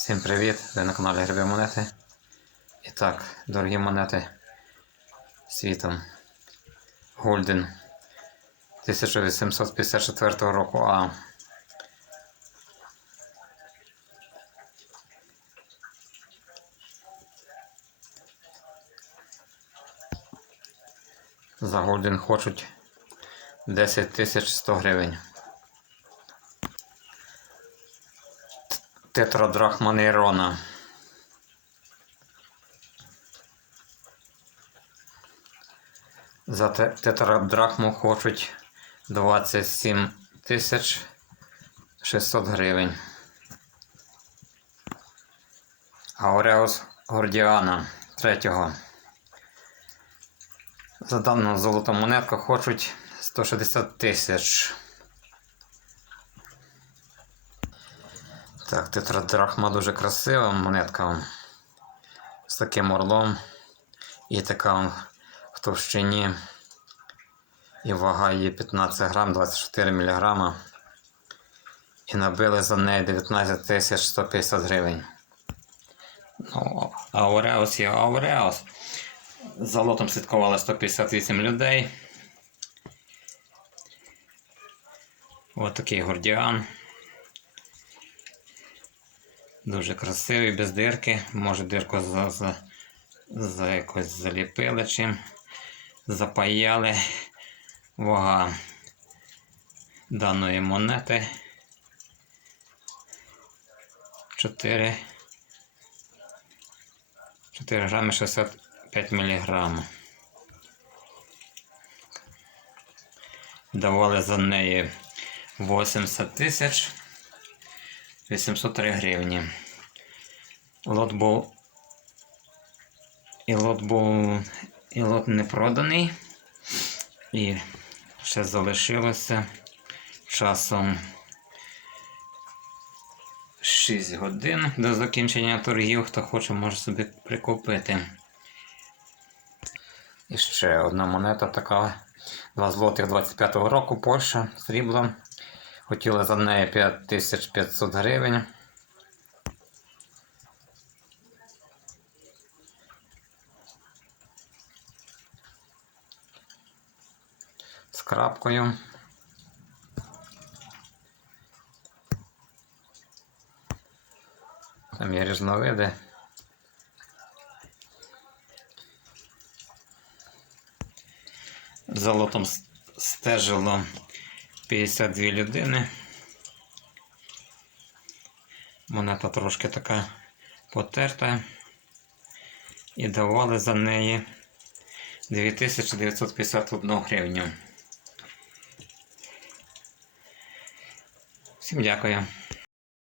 Всім привіт! Ви на каналі Гриби Монети. І так, дорогі монети світом. Гольден 1854 року А. За Гольден хочуть 10 100 гривень. Тетрадрахма нейрона. За тетрадрахму хочуть 27 тисяч 600 гривень. Ауреус Гордіана третього. За дану золоту монетку хочуть 160 тисяч. Так, тетрадрахма дуже красива монетка. З таким орлом. І така в товщині. І вага її 15 грам, 24 мг. І набили за неї 19 тисяч 150 гривень. Ну, Ауреус є Ауреус. За лотом слідкували 158 людей. Ось такий гордіан. Дуже красивий, без дирки. Може дирку за, за, за якось заліпили чим. Запаяли. Вага даної монети. 4. 4 грами 65 міліграм. Давали за неї 80 тисяч 803 гривні. Лот був. І лот був. І лот не проданий. І ще залишилося часом 6 годин до закінчення торгів. Хто хоче, може собі прикупити. І ще одна монета така. 2 злотих 25-го року, Польща, срібло. Хотіли за неї 5500 гривень. З крапкою. Там є різновиди. Золотом стежило 52 людини. Монета трошки така потерта. І давали за неї 2951 гривню. Всім дякую.